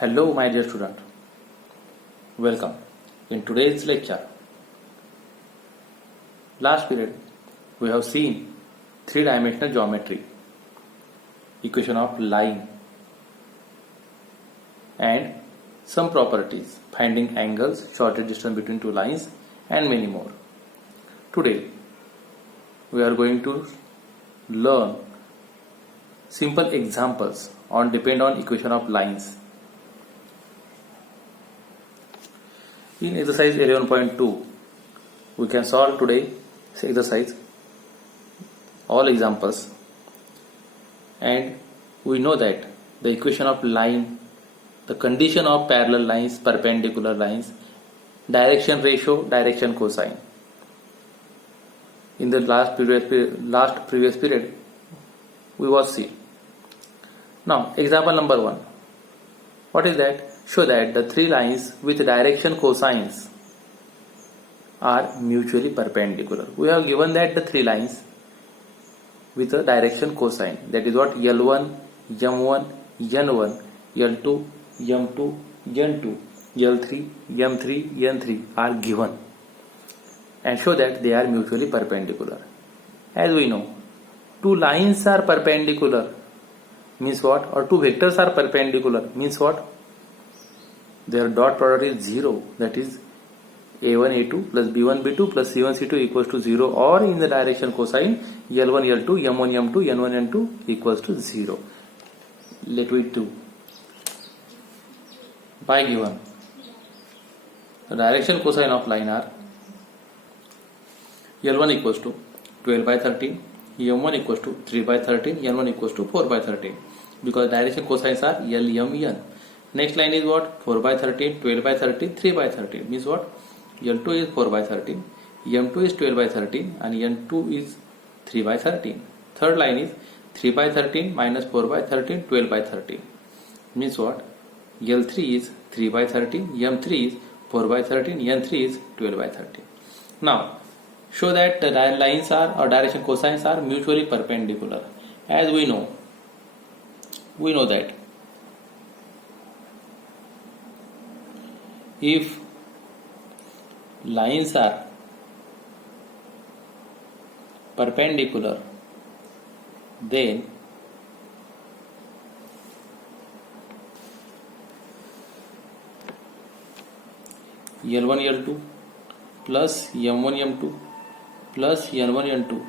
Hello, my dear student. Welcome. In today's lecture, last period, we have seen three-dimensional geometry, equation of line, and some properties, finding angles, shortest distance between two lines, and many more. Today, we are going to learn simple examples on depend on equation of lines. In exercise 11.2, we can solve today this exercise, all examples, and we know that the equation of line, the condition of parallel lines, perpendicular lines, direction ratio, direction cosine. In the last previous period, we was see. Now, example number 1. What is that? Show that the three lines with direction cosines are mutually perpendicular. We have given that the three lines with a direction cosine, that is what L1, M1, N1, L2, M2, N2, L3, M3, N3 are given, and show that they are mutually perpendicular. As we know, two lines are perpendicular means what? Or two vectors are perpendicular means what? Their dot product is 0, that is a1 a2 plus b1 b2 plus c1 c2 equals to 0, or in the direction cosine L1 L2 M1 M2 N1 N2 equals to 0. Let me do by given the direction cosine of line are L1 equals to 12 by 13, M1 equals to 3 by 13, N1 equals to 4 by 13, because direction cosines are L, M, N. Next line is what? 4 by 13, 12 by 13, 3 by 13 means what? L2 is 4 by 13, M2 is 12 by 13, and N2 is 3 by 13. Third line is 3 by 13 minus 4 by 13, 12 by 13 means what? L3 is 3 by 13, M3 is 4 by 13, N3 is 12 by 13. Now, show that the lines are or direction cosines are mutually perpendicular. As we know that if lines are perpendicular, then L1 L2 plus M1 M2 plus N1 N2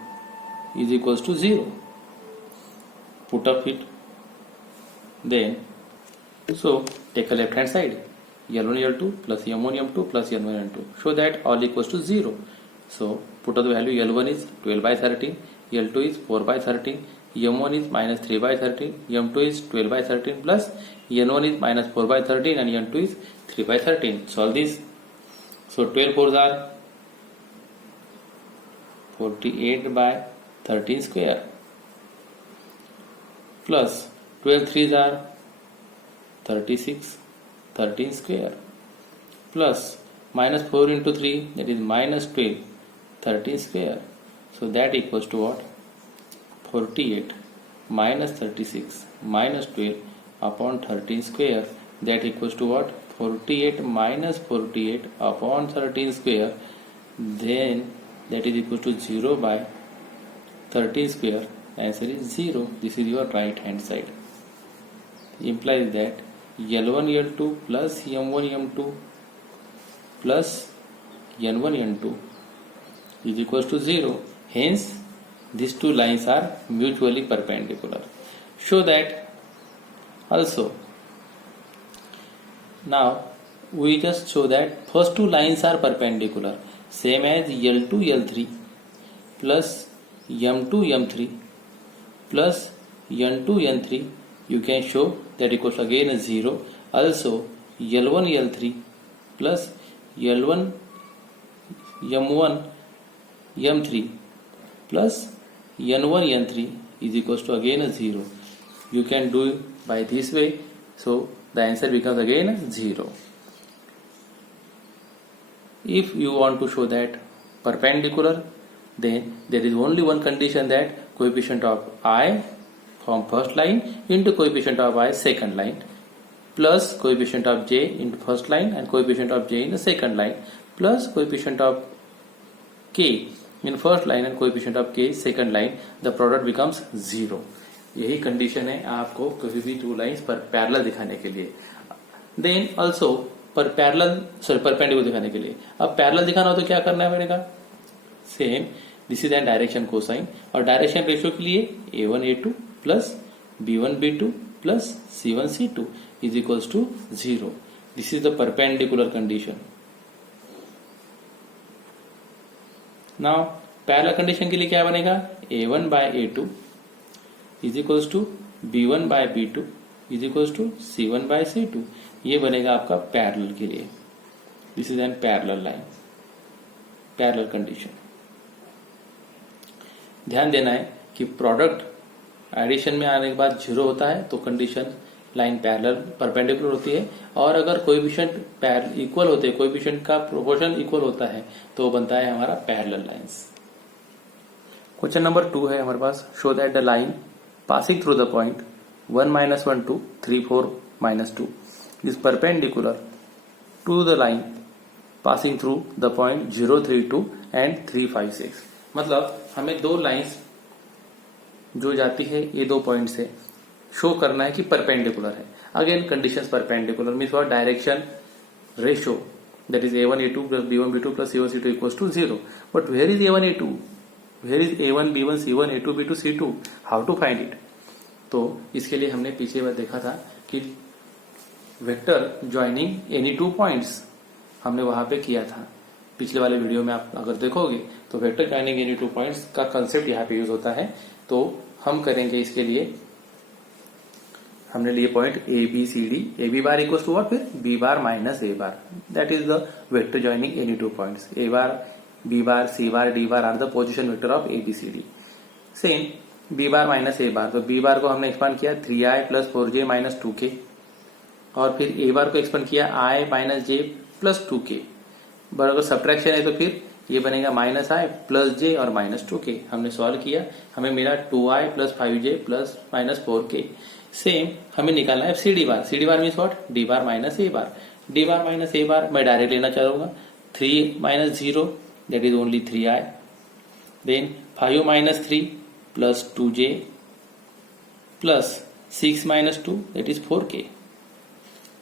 is equals to 0. Put up it. Then, so take a left hand side. L1 L2 plus M1 M2 plus N1 N2. Show that all equals to 0. So put up the value. L1 is 12 by 13, L2 is 4 by 13, M1 is minus 3 by 13, M2 is 12 by 13 plus N1 is minus 4 by 13 and N2 is 3 by 13. Solve this. So 12 4s are 48 by 13 square plus 12 3s are 36 13 square plus minus 4 into 3, that is minus 12 13 square. So that equals to what? 48 minus 36 minus 12 upon 13 square, that equals to what? 48 minus 48 upon 13 square, then that is equal to 0 by 13 square. Answer is 0. This is your right hand side. Implies that L1 L2 plus M1 M2 plus N1 N2 is equals to 0. Hence, these two lines are mutually perpendicular. Show that also. Now, we just show that first two lines are perpendicular, same as L2 L3 plus M2 M3 plus N2 N3. You can show that equals again 0. Also L1 L3 plus L1 M1 M3 plus N1 N3 is equals to again 0. You can do it by this way. So the answer becomes again 0. If you want to show that perpendicular, then there is only one condition, that coefficient of I from first line into coefficient of I second line plus coefficient of j in first line and coefficient of j in the second line plus coefficient of k in first line and coefficient of k second line, the product becomes 0. यही condition है आपको कभी भी two lines पर parallel दिखाने के लिए. Then also perpendicular दिखाने के लिए. अब पैरेलल दिखाना हो तो क्या करना है मेरे का? Same, this is an direction cosine और डायरेक्शन रेशियो के लिए a1 a2 plus b1 b2 plus c1 c2 is equals to 0. This is the perpendicular condition. Now parallel condition के लिए क्या बनेगा? a1 by a2 is equals to b1 by b2 is equals to c1 by c2. ये बनेगा आपका parallel के लिए. This is an parallel line, parallel condition. ध्यान देना है कि प्रोडक्ट एडिशन में आने के बाद 0 होता है तो कंडीशन लाइन पैरेलल परपेंडिकुलर होती है, और अगर कोएफिशिएंट इक्वल होते हैं, कोएफिशिएंट का प्रोपोर्शन इक्वल होता है तो बनता है हमारा पैरेलल लाइंस. क्वेश्चन नंबर 2 है हमारे पास. Show that the line passing through the point 1 - 1 2 3 4 -2 is perpendicular to the line passing through the point 0 3 2 and 3 5 6. मतलब हमें दो लाइंस जो जाती है ये दो पॉइंट से शो करना है कि परपेंडिकुलर है. Again conditions perpendicular means what? Direction ratio, that is a1 a2 plus b1 b2 plus c1 c2 equals to 0. But where is a1 a2? Where is a1 b1 c1 a2 b2 c2? How to find it? तो इसके लिए हमने पीछे बार देखा था कि vector joining any two points हमने वहां पे किया था. पिछले वाले वीडियो में आप अगर देखोगे तो vector joining any two points का कंसेप्ट यहाँ पे यूज होता है. तो हम करेंगे इसके लिए, हमने लिए point A B C D. A B bar equal to what? फिर B bar minus A bar. That is the vector joining any two points. A bar, B bar, C bar, D bar are the position vector of A B C D. Same B bar minus A bar, तो B बार को हमने expand किया 3i plus 4j minus 2k, और फिर A बार को expand किया i minus j plus 2k. अगर subtraction है तो फिर ये बनेगा माइनस i प्लस j और माइनस 2k. हमने सॉल्व किया, हमें मिला 2i plus 5j plus minus 4k. Same हमें निकालना है C D bar. C D bar means what? D bar minus A bar. D bar minus A bar मैं direct लेना चाहूंगा. 3 minus 0 that is only 3i. Then 5 minus 3 plus 2j plus 6 minus 2 that is 4k.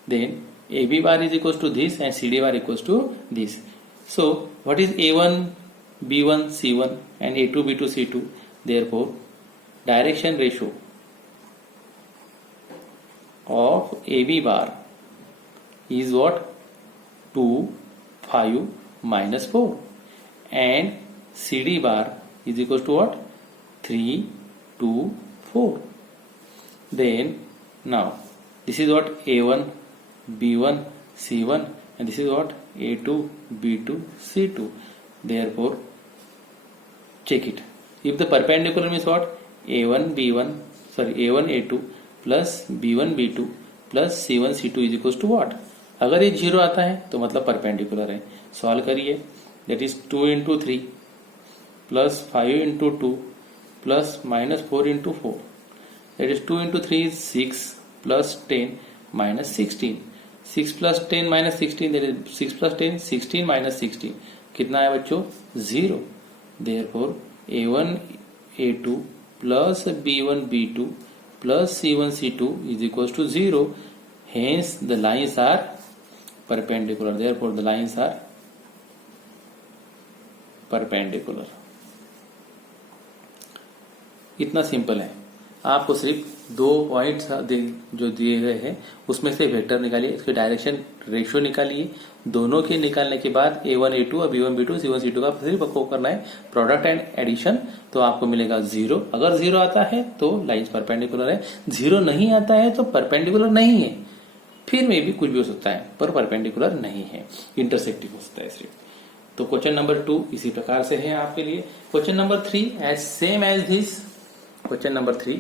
Then A B bar is equal to this and C D bar equal to this. So what is a1 b1 c1 and a2 b2 c2? Therefore direction ratio of AB bar is what? 2 5 minus 4, and CD bar is equal to what? 3 2 4. Then now this is what? A1 B1 C1, and this is what? A2 B2 C2. Therefore check it. If the perpendicular means what? A1 A2 plus b1 b2 plus c1 c2 is equal to what? अगर ये 0 आता है तो मतलब perpendicular है. Solve करिए. That is 2 into 3 plus 5 into 2 plus minus 4 into 4. That is 2 into 3 is 6 plus 10 minus 16. 6 plus 10 minus 16 that is 6 plus 10 16 minus 16. कितना है बच्चों? 0. Therefore a1 a2 plus b1 b2 plus c1 c2 is equals to 0. Hence the lines are perpendicular. Therefore the lines are perpendicular. इतना simple है. आपको सिर्फ दो points जो दिए गए हैं उसमें से वेक्टर निकालिए, इसके डायरेक्शन रेशियो निकालिए. दोनों के निकालने के बाद a1 a2 और b1 b2 c1 c2 का सिर्फ आपको करना है प्रोडक्ट एंड एडिशन. तो आपको मिलेगा 0. अगर 0 आता है तो लाइंस परपेंडिकुलर है, 0 नहीं आता है तो परपेंडिकुलर नहीं है. फिर में भी कुछ भी हो सकता है पर परपेंडिकुलर नहीं है, इंटरसेक्टिंग हो सकता है सिर्फ. तो क्वेश्चन नंबर 2 इसी प्रकार से है आपके लिए. Question number 3 as same as this. Question number 3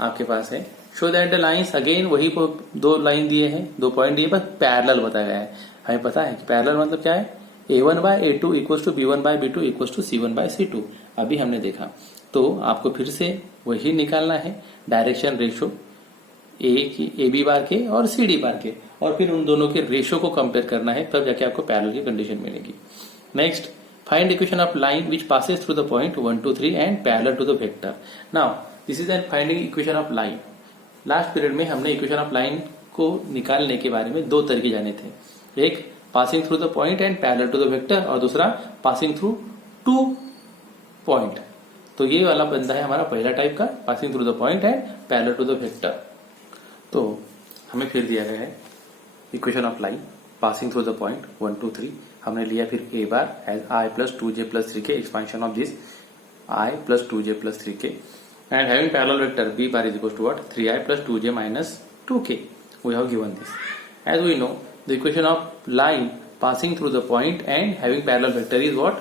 आपके पास है. Show that the lines, again वही दो लाइन दिए हैं, दो पॉइंट दिए, बस पैरेलल बताया गया है. हमें पता है कि पैरेलल मतलब क्या है? a1 by a2 equals to b1 by b2 equals to c1 by c2. अभी हमने देखा. तो आपको फिर से वही निकालना है direction ratio A B bar के और सी डी बार के, और फिर उन दोनों के रेशो को कंपेयर करना है, तब जाके आपको पैरेलल की कंडीशन मिलेगी। Next, find equation of line which passes through the point 1 2 3 and parallel to the vector. Now this is an finding equation of line. Last period में हमने इक्वेशन ऑफ लाइन को निकालने के बारे में दो तरीके जाने थे, एक passing through the point and parallel to the vector, और दूसरा पासिंग थ्रू टू पॉइंट। तो ये वाला बनता है हमारा पहला टाइप का, passing through the point and parallel to the vector. तो हमें फिर दिया गया है equation of line passing through the point 1 2 3, हमने लिया फिर A bar as i plus 2j plus 3k, expansion of this I plus 2j plus 3k, and having parallel vector b bar is equals to what, 3i plus 2j minus 2k. We have given this. As we know, the equation of line passing through the point and having parallel vector is what,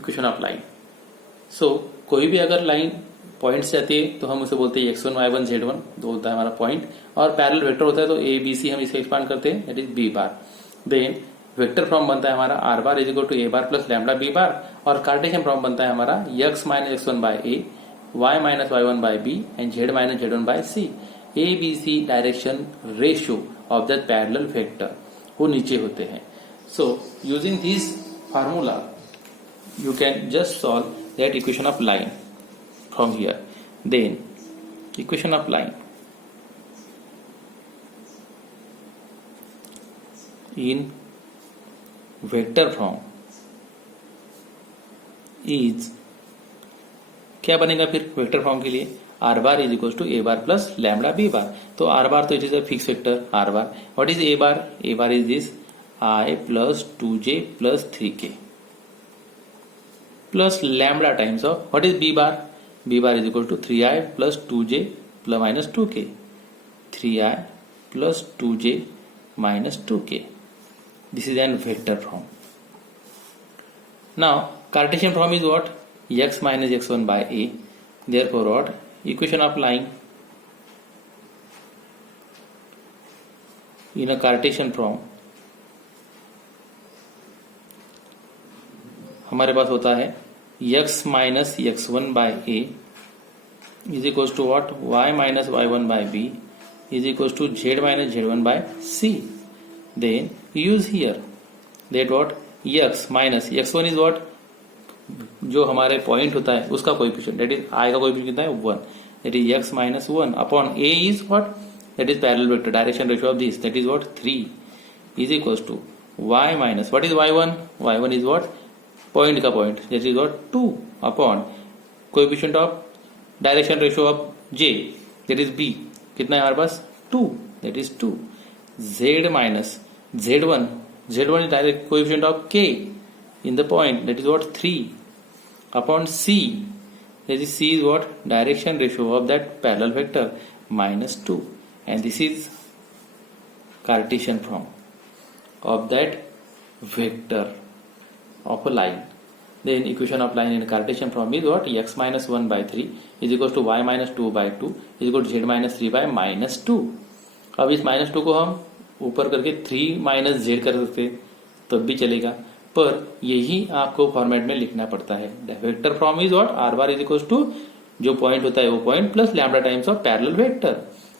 equation of line. So कोई भी अगर line point से आती है तो हम उसे बोलते हैं x1 y1 z1, दो होता है हमारा पॉइंट, और पैरेलल वेक्टर होता है तो a b c हम इसे एक्सपांड करते हैं, that is b bar. Then vector form बनता है हमारा r bar is equal to a bar plus lambda b bar, और कार्टेशियन फॉर्म बनता है हमारा x minus x1 by a, y minus y1 by b and z minus z1 by c। a b c direction ratio of that parallel vector वो नीचे होते हैं। So using this formula you can just solve that equation of line from here. Then equation of line in vector form is क्या बनेगा फिर vector form के लिए, R bar is equal to A bar plus lambda B bar. तो R bar तो it is a fix vector R bar. What is A bar? A bar is this I plus 2j plus 3k plus lambda times of what is B bar? B bar is equal to 3i plus 2j plus minus 2k, 3i plus 2j minus 2k। This is an vector form. Now Cartesian form is what, x minus x1 by a. Therefore what, equation of line in a Cartesian form हमारे पास होता है x minus x1 by a is equals to what, y minus y1 by b is equals to z minus z1 by c. Then use here that what, x minus x1 is what, जो हमारे point होता है उसका coefficient, that is I का coefficient कितना है 1, that is x minus 1 upon a is what, that is parallel vector direction ratio of this, that is what 3 is equals to y minus what is y1 is what, point का point, that is what 2 upon coefficient of direction ratio of j, that is b, कितना है हमारे पास 2, that is 2, z minus z1 is direct coefficient of k in the point, that is what 3 upon c, that is c is what, direction ratio of that parallel vector minus 2, and this is Cartesian form of that vector of a line. Then equation of line in Cartesian form is what, x minus 1 by 3 is equals to y minus 2 by 2 is equal to z minus 3 by minus 2। अब इस minus 2 को हम ऊपर करके 3 minus z कर सकते तब भी चलेगा, पर यही आपको फॉर्मेट में लिखना पड़ता है। Vector form is what, R bar is equal to जो पॉइंट होता है वो point plus lambda times of parallel vector,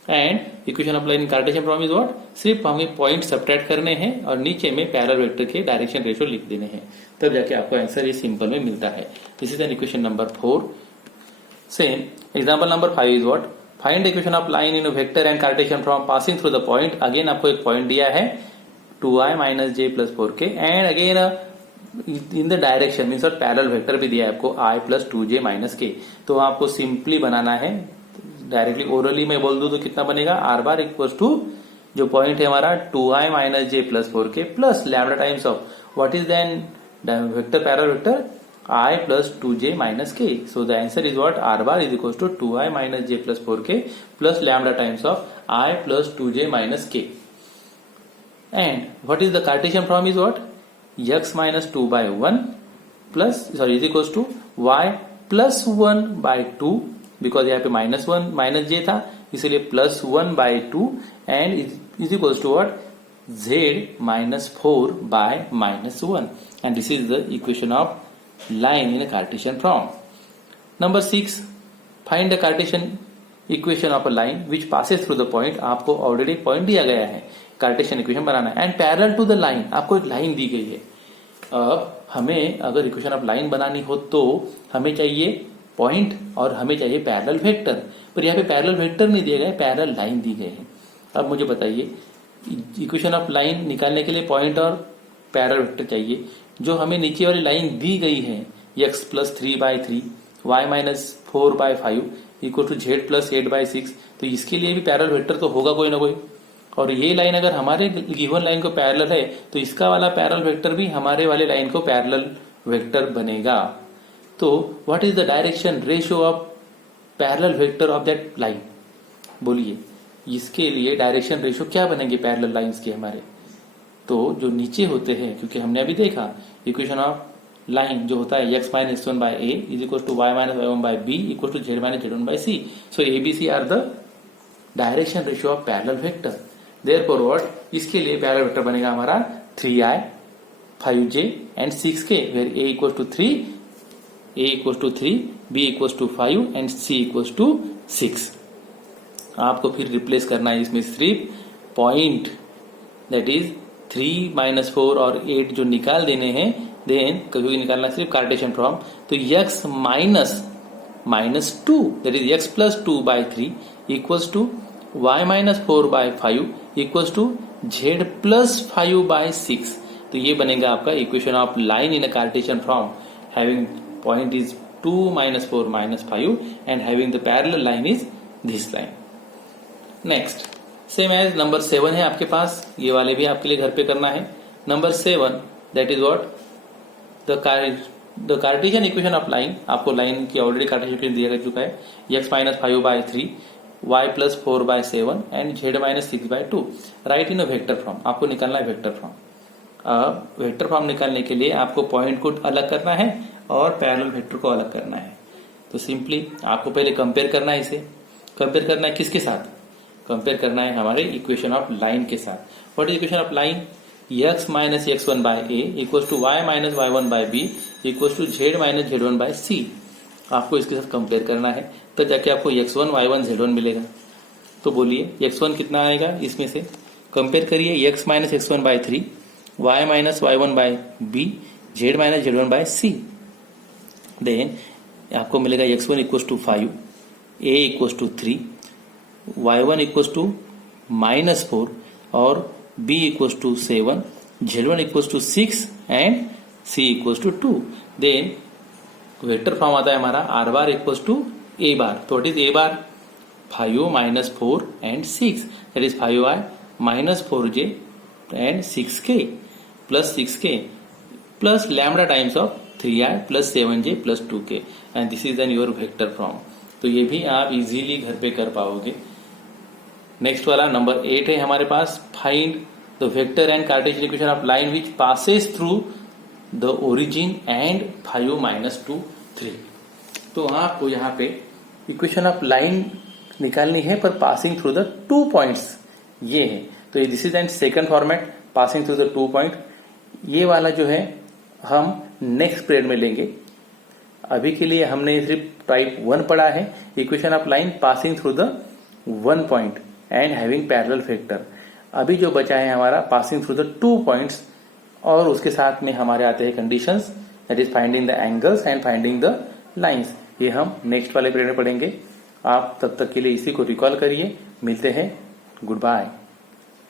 and equation of line in Cartesian form is what, सिर्फ हमें पॉइंट सब्ट्रैक्ट करने हैं और नीचे में पैरेलल वेक्टर के डायरेक्शन रेशियो लिख देने हैं, तब जाके आपको आंसर ये सिंपल में मिलता है। This is an equation number 4। Same example number 5 is what, find equation of line in vector and Cartesian form passing through the point. Again आपको एक पॉइंट दिया है 2i minus j plus 4k, and again in the direction means parallel vector भी दिया है आपको i plus 2j minus k। तो आपको सिंपली बनाना है, डायरेक्टली ओरली में बोल दूं तो कितना बनेगा, आर बार इक्वल टू जो पॉइंट है हमारा 2i minus j plus 4k plus lambda times of what is then vector parallel vector i plus 2j minus k। So the answer is what, R bar is equal to 2i minus j plus 4k plus lambda times of i plus 2j minus k। And what is the Cartesian form is what, x minus 2 by 1 plus is equals to y plus 1 by 2, because यहाँ पे minus 1 minus j था इसलिए plus 1 by 2, and is equals to what, z minus 4 by minus 1, and this is the equation of line in a Cartesian form. Number 6, find the Cartesian equation of a line which passes through the point, आपको already point दिया गया है, Cartesian equation बनाना है, and parallel to the line, आपको एक line दी गई है। अब हमें अगर इक्वेशन ऑफ लाइन बनानी हो तो हमें चाहिए पॉइंट और हमें चाहिए पैरेलल वेक्टर, पर यहाँ पे पैरेलल वेक्टर नहीं दिए गए, पैरेलल लाइन दी गई है। अब मुझे बताइए इक्वेशन ऑफ लाइन निकालने के लिए पॉइंट और पैरेलल वेक्टर चाहिए। जो हमें नीचे वाली लाइन दी गई है x plus 3/3 y minus 4/5 equal to z plus 8/6, तो इसके लिए भी पैरेलल वेक्टर तो होगा कोई ना कोई। और ये लाइन अगर हमारे गिवन लाइन को पैरेलल है तो इसका वाला पैरेलल वेक्टर भी हमारे वाले लाइन को पैरेलल वेक्टर बनेगा। तो what is the direction ratio of parallel vector of that line, बोलिए इसके लिए डायरेक्शन रेशियो क्या बनेंगे पैरेलल लाइंस के हमारे। तो जो नीचे होते हैं, क्योंकि हमने अभी देखा इक्वेशन ऑफ लाइन जो होता है x minus x1 by a is equal to y minus y1 by b equal to z minus z1 by c। So A B C are the direction ratio of parallel vector. Therefore what, इसके लिए parallel vector बनेगा हमारा 3i 5j and 6k, where a equal to 3, a equal to 3, b equal to 5 and c equal to 6। आपको फिर replace करना है इसमें सिर्फ पॉइंट, दैट इज 3 माइनस 4 और 8 जो निकाल देने हैं, देन कभी निकालना सिर्फ कार्टेशियन फॉर्म। तो x minus 2 that is x plus 2/3 equals to y minus 4/5 equals to z plus 5/6। तो ये बनेगा आपका equation of line in a Cartesian form having point is 2 minus 4 minus 5 and having the parallel line is this line. Next same as number 7 है आपके पास, ये वाले भी आपके लिए घर पे करना है। Number 7 that is what, the Cartesian equation of line, आपको लाइन की ऑलरेडी कार्टेशियन इक्वेशन दिया चुका है, x minus 5/3 y plus 4/7 and z minus 6/2, right in a vector form. आपको निकालना है वेक्टर फॉर्म। अब वेक्टर फॉर्म निकालने के लिए आपको पॉइंट को अलग करना है और पैरेलल वेक्टर को अलग करना है। तो सिंपली आपको पहले कंपेयर करना है, इसे कंपेयर करना है किसके साथ, कंपेयर करना है हमारे इक्वेशन ऑफ लाइन के साथ। What is equation of line, x minus x1 by a equal to y minus y1 by b equal to z minus z1 by c। आपको इसके साथ कंपेयर करना है, तो जाके आपको x1 y1 z1 मिलेगा। तो बोलिए x1 कितना आएगा, इसमें से कंपेयर करिए x minus x1 by 3 y minus y1 by b z minus z1 by c। Then आपको मिलेगा x1 equal to 5, a equal to 3, y1 equal to minus 4 और b equal to 7, z1 equal to 6 and c equal to 2। Then vector form आता है हमारा r bar equal to a bar. तो what is a bar, 5 minus 4 and 6 that is 5i minus 4j and 6k plus 6k plus lambda times of 3i plus 7j plus 2k and this is N your vector form. तो ये भी आप easily घर पे कर पाओगे। Next वाला number 8 है हमारे पास, find the vector and Cartesian equation of line which passes through the origin and 5 minus 2 3। तो आपको यहाँ पे इक्वेशन ऑफ लाइन निकालनी है पर पासिंग थ्रू द 2 पॉइंट्स, ये है। तो this is and second format, passing through the 2 point. ये वाला जो है हम नेक्स्ट पीरियड में लेंगे। अभी के लिए हमने सिर्फ टाइप 1 पढ़ा है, equation of line passing through the 1 point and having parallel vector. अभी जो बचा है हमारा पासिंग थ्रू द 2 पॉइंट्स, और उसके साथ में हमारे आते हैं conditions, that is finding the angles and finding the lines. ये हम नेक्स्ट वाले पीरियड में पढ़ेंगे। आप तब तक के लिए इसी को रिकॉल करिए। मिलते हैं, गुड बाय।